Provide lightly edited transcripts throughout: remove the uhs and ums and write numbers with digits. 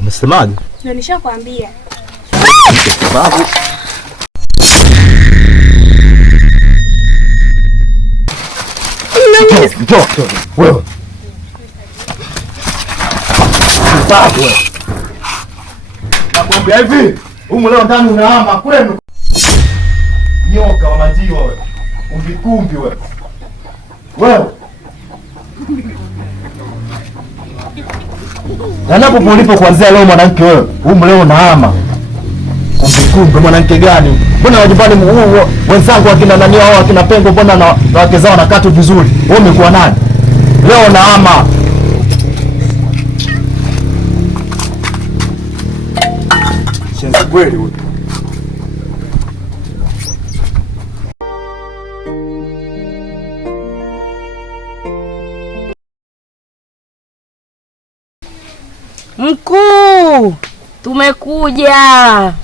Umesemaje? Ndio nishakwambia. Sababu Njoo wewe. Sababu wewe. Nakwambia hivi, humu leo ndani unahama kwenu. Nyoka wa maziwa wewe. Umbikumbi wewe. Wewe. Na napo polipo kuanzia leo mwanamke wewe. Humu leo unahama. Kumbe mwanamke gani? Mbona wajimbani wenzangu wakina nani wao wakina Pengo mbona na wake zao nakatu vizuri? Wewe umekuwa nani? Leo naama. Shenzi kweli wewe. Mkuu, tumekuja.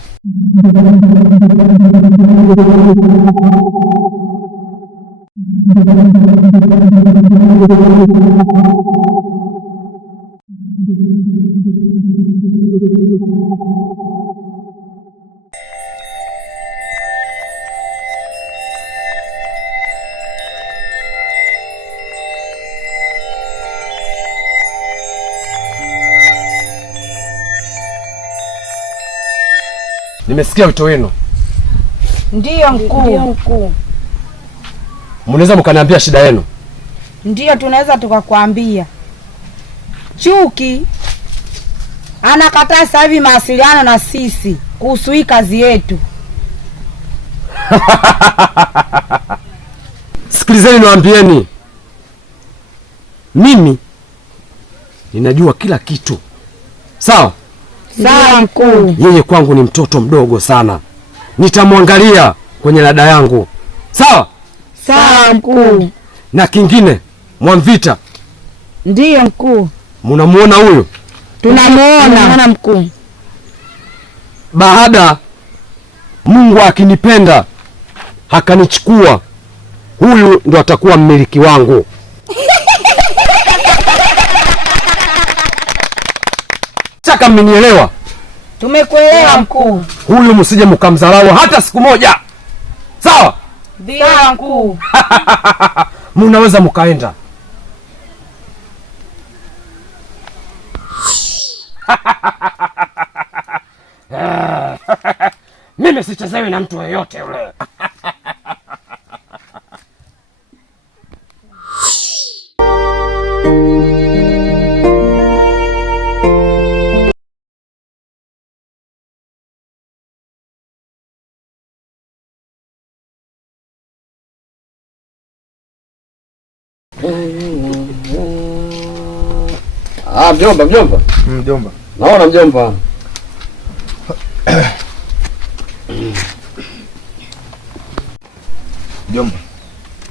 Nimesikia wito wenu. Ndiyo mkuu. Mnaweza mkaniambia shida yenu? Ndiyo, tunaweza tukakwambia. Chuki anakataa sasa hivi mawasiliano na sisi kuhusu hii kazi yetu. Sikilizeni niwaambieni. Mimi ninajua kila kitu. Sawa? Sawa mkuu. Yeye kwangu ni mtoto mdogo sana. Nitamwangalia kwenye lada yangu. Sawa? Sawa mkuu. Na kingine, Mwamvita. Ndiyo mkuu. Mnamuona huyo? Tunamuona mkuu. Baada Mungu akinipenda akanichukua, huyu ndo atakuwa mmiliki wangu. Chaka mmenielewa? Tumekuelewa mkuu. Huyu msije mkamdharau hata siku moja. Sawa? Ndio mkuu. Mnaweza mkaenda. Mimi sichezewi na mtu yeyote yule. Mjomba. Mjomba. Naona mjomba.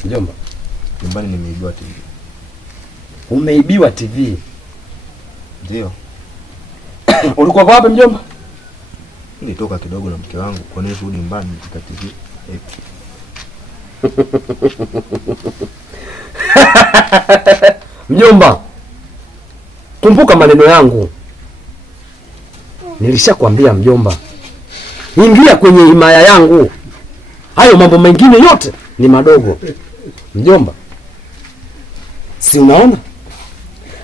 Mjomba. Nyumbani nimeibiwa TV. Umeibiwa TV? Ndio. Ulikuwa wapi mjomba? Nilitoka kidogo na mke wangu kwa nini turudi nyumbani nika TV. Mjomba, kumbuka maneno yangu. Nilishakwambia mjomba, ingia kwenye himaya yangu. Hayo mambo mengine yote ni madogo. Mjomba, si unaona?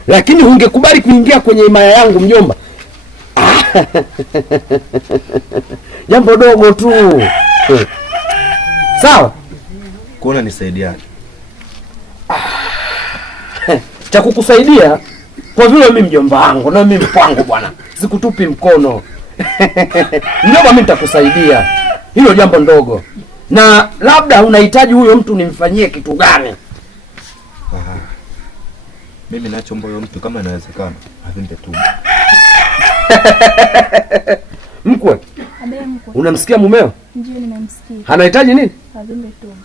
Lakini ungekubali kuingia kwenye himaya yangu mjomba. Jambo dogo tu. Sawa? Kuona nisaidiane. Cha kukusaidia kwa vile mimi mjomba wangu na mimi mpango bwana. Sikutupi mkono. Mjomba, mimi nitakusaidia. Hilo jambo ndogo. Na labda unahitaji huyo mtu nimfanyie kitu gani? Mimi nachoomba huyo mtu kama inawezekana avimbe tumbo. Mkwe. Unamsikia mumeo? Ndio nimemsikia. Anahitaji nini? Avimbe tumbo.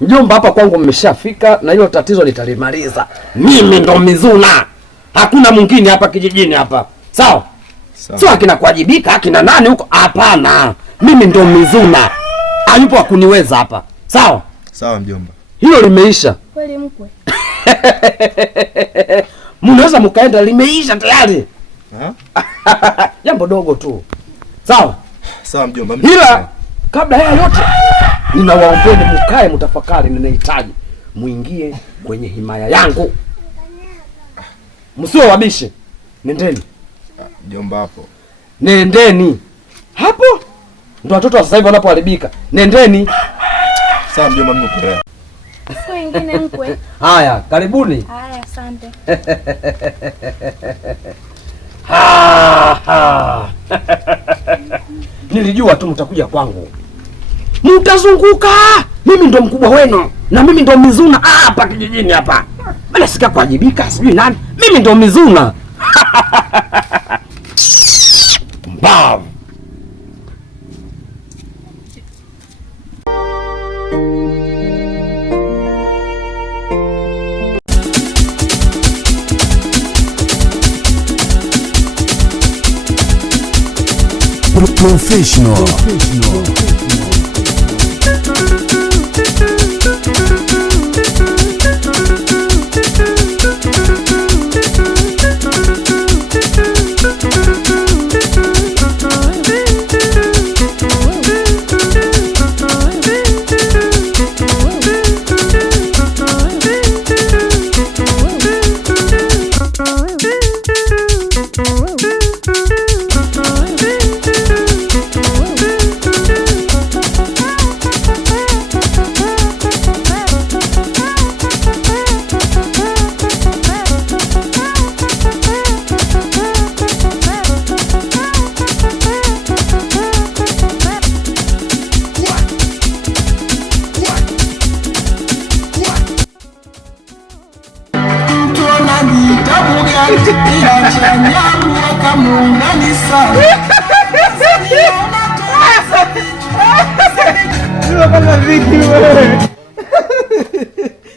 Mjomba, hapa kwangu mmeshafika na hilo tatizo litalimaliza. Mimi ndo Mizuna. Hakuna mwingine hapa kijijini hapa. Sawa? Sio akina kuwajibika, akina nani huko? Hapana. Mimi ndo Mizuna. Hayupo wa kuniweza hapa. Sawa? Sawa mjomba. Hilo limeisha. Kweli mkwe? Mnaweza mkaenda, limeisha tayari. Jambo dogo tu. Sawa? Sawa mjomba. Ila kabla ya yote ninawaombeni mkae mtafakari, ninahitaji muingie kwenye himaya yangu. Msio wabishi. Nendeni. Mjomba hapo. Nendeni. Hapo ndo watoto wa sasa hivi wanapoharibika. Nendeni. Sawa mjomba, nimekuelewa. Siku nyingine mkwe. Haya, karibuni. Haya, asante. Nilijua tu mtakuja kwangu. Mtazunguka. Mimi ndo mkubwa wenu na mimi ndo Mizuna hapa kijijini hapa. Bala sika kuwajibika sijui nani. Mimi ndo Mizuna. Mbavu. Professional.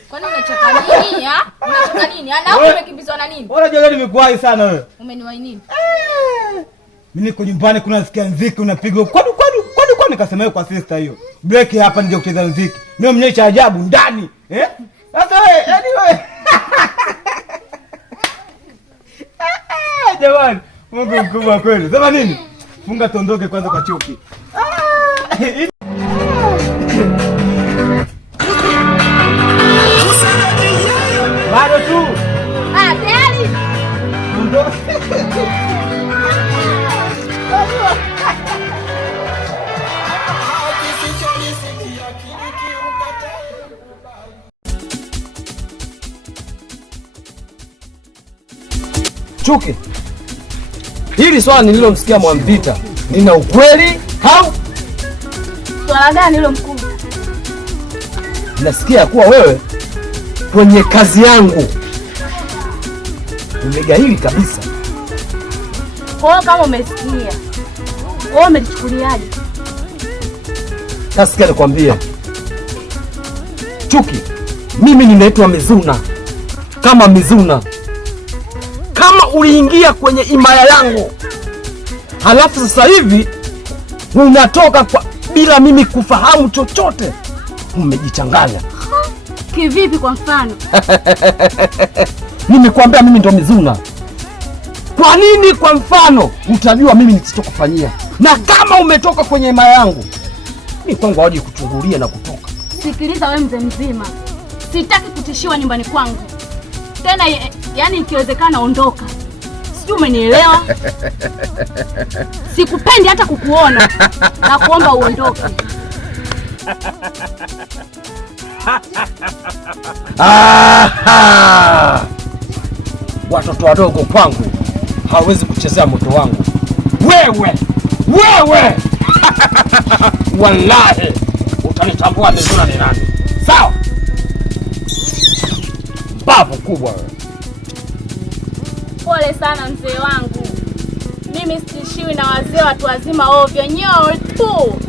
Kwani unacheka nini? Unacheka nini? Na wewe umekimbizwa na nini? Bora jana nimekuwahi sana wewe. Umeniwahi nini? Mimi niko nyumbani kuna nasikia muziki unapigwa. Kwani nikasema hiyo kwa sister hiyo. Break hapa nije kucheza muziki. Ndio mwenye cha ajabu ndani. Sasa wewe, yani wewe. Jamani, Mungu mkubwa kweli. Sema nini? Funga tondoke kwanza kwa chuki. Bado tu. Tayari. Chuki. Hili swala nililomsikia Mwamvita nina ukweli au? Swala gani hilo mkuu? Nasikia kuwa wewe kwenye kazi yangu umegaili kabisa. Kwa hiyo kama umesikia, wewe umelichukuliaje? Nasikia nikwambia. Chuki, mimi ninaitwa Mizuna. Kama Mizuna. Kama uliingia kwenye himaya yangu, halafu sasa hivi unatoka bila mimi kufahamu chochote, umejichanganya. Kivipi kwa mfano? Nimekwambia mimi ndo Mizuna. Kwa nini kwa mfano utajua mimi nisichokufanyia? Na kama umetoka kwenye himaya yangu, mimi kwangu waje kuchungulia na kutoka. Sikiliza wewe mzee mzima. Sitaki kutishiwa nyumbani kwangu. Tena yani ikiwezekana ondoka. Sijui umenielewa? Sikupendi hata kukuona. Na kuomba uondoke. Watoto wadogo kwangu hawezi kuchezea moto wangu. Wewe wallahi utanitambua Mizuna ni nani. Sawa? Babu kubwa wewe. Pole sana mzee wangu. Mimi sitishiwi na wazee watu wazima ovyo, nyoo tu.